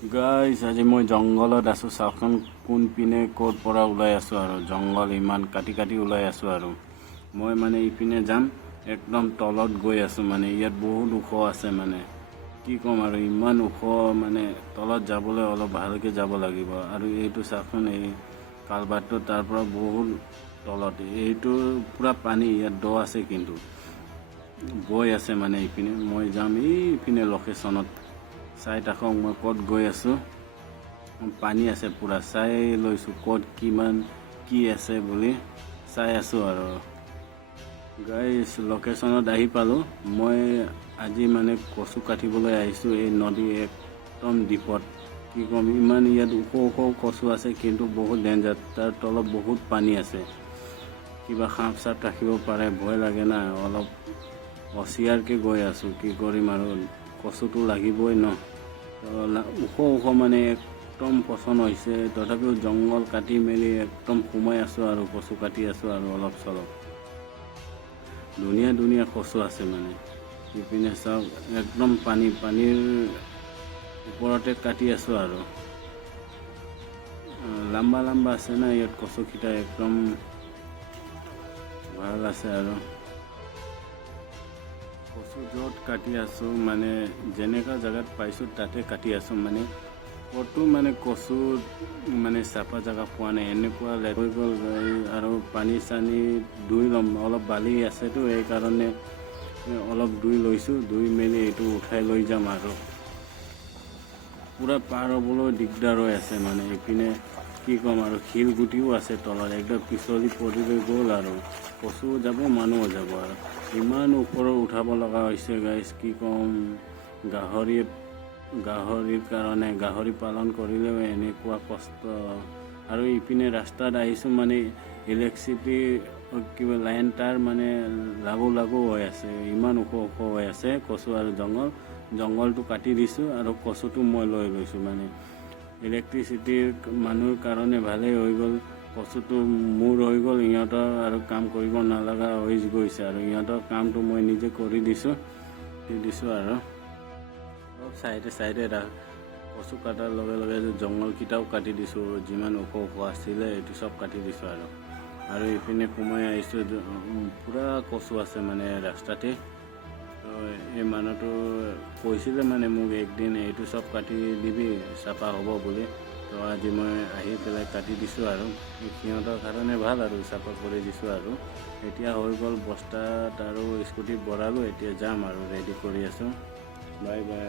Guys আজি মই জংঘলত আছোঁ। চাওকচোন কোন পিনে ক'ৰ পৰা ওলাই আছোঁ আৰু জংঘল ইমান কাটি কাটি ওলাই আছোঁ আৰু মই মানে ইপিনে যাম একদম তলত গৈ আছোঁ। মানে ইয়াত বহুত ওখ আছে, মানে কি ক'ম আৰু ইমান ওখ, মানে তলত যাবলৈ অলপ ভালকৈ যাব লাগিব। আৰু এইটো চাওকচোন, এই কালভাৰটো তাৰ পৰা বহুত তলত, এইটো পূৰা পানী ইয়াত দ আছে, কিন্তু বৈ আছে মানে ইপিনে। মই যাম এইপিনে লোকেশ্যনত, চাই থাকক মই ক'ত গৈ আছোঁ। পানী আছে পূৰা, চাই লৈছোঁ ক'ত কিমান কি আছে বুলি চাই আছোঁ। আৰু গাইজ লোকেশ্যনত আহি পালোঁ। মই আজি মানে কচু কাটিবলৈ আহিছোঁ এই নদী একদম দ্বীপত। কি ক'ম, ইমান ইয়াত ওখ ওখ কচু আছে, কিন্তু বহুত ডেঞ্জাৰ। তাৰ তলত বহুত পানী আছে, কিবা সাপ চাপ ৰাখিব পাৰে, ভয় লাগে না। অলপ অচিয়াৰকৈ গৈ আছোঁ, কি কৰিম আৰু কচুটো লাগিবই ন। ওখ ওখ মানে একদম পচন্দ হৈছে, তথাপিও জংঘল কাটি মেলি একদম সোমাই আছোঁ আৰু কচু কাটি আছোঁ আৰু অলপ চলপ ধুনীয়া ধুনীয়া কচু আছে। মানে ইপিনে চাওক একদম পানীৰ ওপৰতে কাটি আছোঁ আৰু লম্বা লম্বা আছে না ইয়াত কচুকেইটা, একদম ভাল আছে। আৰু কচু য'ত কাটি আছোঁ, মানে যেনেকুৱা জেগাত পাইছোঁ তাতে কাটি আছোঁ। মানে ক'তো মানে কচু মানে চাফা জেগা পোৱা নাই, এনেকুৱা হৈ গ'ল। আৰু পানী চানী ধুই ল'ম, অলপ বালি আছেতো সেইকাৰণে অলপ ধুই লৈছোঁ। ধুই মেলি এইটো উঠাই লৈ যাম আৰু পূৰা পাৰ হ'বলৈ দিগদাৰ হৈ আছে। মানে এইপিনে কি ক'ম আৰু শিলগুটিও আছে তলত, একদম পিছলি পৰি গ'ল আৰু কচু যাব মানুহো যাব। আৰু ইমান ওপৰত উঠাব লগা হৈছে গাইজ, কি ক'ম। গাহৰিৰ কাৰণে, গাহৰি পালন কৰিলেও এনেকুৱা কষ্ট। আৰু ইপিনে ৰাস্তাত আহিছোঁ, মানে ইলেক্ট্ৰিচিটি কিবা লাইন তাৰ মানে লাগু হৈ আছে, ইমান ওখ ওখ হৈ আছে কচু। আৰু জংঘলটো কাটি দিছোঁ আৰু কচুটো মই লৈ লৈছোঁ। মানে ইলেক্ট্ৰিচিটিৰ মানুহৰ কাৰণে ভালেই হৈ গ'ল, কচুটো মোৰ হৈ গ'ল, ইহঁতৰ আৰু কাম কৰিব নালগা হৈ গৈছে। আৰু ইহঁতৰ কামটো মই নিজে কৰি দিছোঁ আৰু অলপ চাইডে কচু কটাৰ লগে লগে জংঘলকেইটাও কাটি দিছোঁ, যিমান ওখ ওখ আছিলে এইটো চব কাটি দিছোঁ। আৰু ইপিনে সোমাই আহিছোঁ, পূৰা কচু আছে মানে ৰাস্তাতে। তো এই মানুহটো কৈছিলে মানে মোক একদিন এইটো চব কাটি দিবি, চাফা হ'ব বুলি। তো আজি মই আহি পেলাই কাটি দিছোঁ। আৰু সিহঁতৰ কাৰণে ভাল, আৰু চাফা কৰি দিছোঁ। আৰু এতিয়া হৈ গ'ল, বস্তাত আৰু স্কুটিত ভৰালোঁ, এতিয়া যাম আৰু ৰেডি কৰি আছোঁ। Bye bye.